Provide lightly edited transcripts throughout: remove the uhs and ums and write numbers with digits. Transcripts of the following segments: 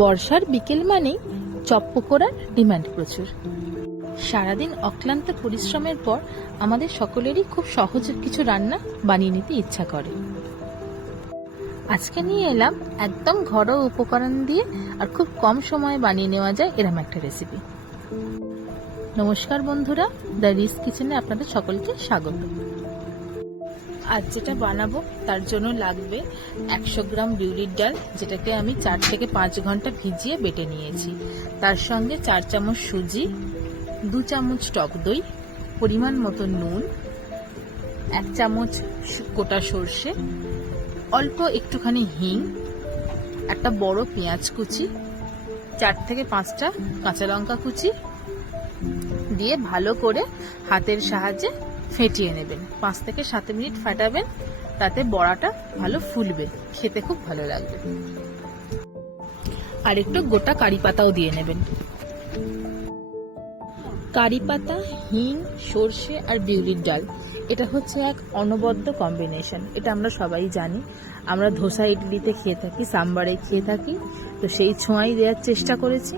বর্ষার বিকেল মানেই চপ পকোড়ার ডিমান্ড প্রচুর। সারাদিন অক্লান্ত পরিশ্রমের পর আমাদের সকলেরই খুব সহজ কিছু রান্না বানিয়ে নিতে ইচ্ছা করে। আজকে নিয়ে এলাম একদম ঘরোয়া উপকরণ দিয়ে আর খুব কম সময়ে বানিয়ে নেওয়া যায় এরকম একটা রেসিপি। নমস্কার বন্ধুরা, দ্য রিস কিচেনে আপনাদের সকলকে স্বাগত। আজ যেটা বানাবো তার জন্য লাগবে 100 গ্রাম বিউলির ডাল, যেটাকে আমি 4 থেকে 5 ঘন্টা ভিজিয়ে বেটে নিয়েছি। তার সঙ্গে 4 চামচ সুজি, 2 চামচ টক দই, পরিমাণ মতো নুন, 1 চামচ গোটা সর্ষে, অল্প একটুখানি হিং, একটা বড় পেঁয়াজ কুচি, 4 থেকে 5টা কাঁচা লঙ্কা কুচি দিয়ে ভালো করে হাতের সাহায্যে ফেটিয়ে নেবেন। 5 থেকে 7 মিনিট ফাটাবেন, তাতে বড়াটা ভালো ফুলবে, খেতে খুব ভালো লাগবে। আর একটু গোটা কারি পাতাও দিয়ে নেবেন। কারি পাতা, হিং, সর্ষে আর বিউলির ডাল, এটা হচ্ছে এক অনবদ্য কম্বিনেশন। এটা আমরা সবাই জানি, আমরা ধোসা ইডলিতে খেয়ে থাকি, সাম্বারে খেয়ে থাকি, তো সেই ছোঁয়াই দেওয়ার চেষ্টা করেছি।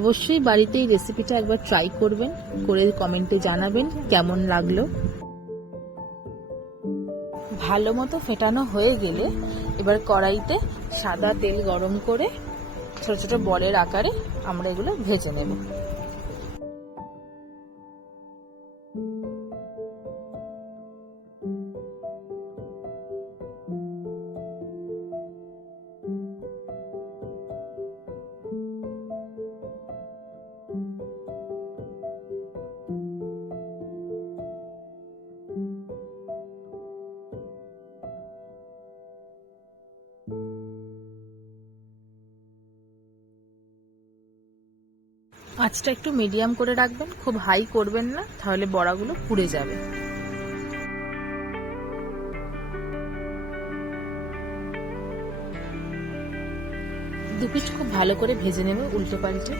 অবশ্যই বাড়িতে এই রেসিপিটা একবার ট্রাই করবেন, করে কমেন্টে জানাবেন কেমন লাগলো। ভালো মতো ফেটানো হয়ে গেলে এবার কড়াইতে সাদা তেল গরম করে ছোট ছোট বলের আকারে আমরা এগুলো ভেজে নেব। আঁচটা একটু মিডিয়াম করে রাখবেন, খুব হাই করবেন না, তাহলে বড়াগুলো পুড়ে যাবে। দু পিঠ খুব ভালো করে ভেজে নেব উল্টো পাল্টে।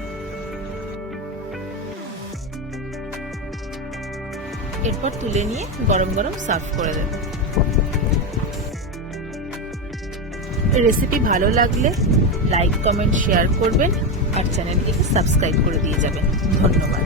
এরপর তুলে নিয়ে গরম গরম সার্ভ করে দেব। রেসিপি ভালো লাগলে লাইক, কমেন্ট, শেয়ার করবেন আর চ্যানেলটিকে সাবস্ক্রাইব করে দিয়ে যাবেন। ধন্যবাদ।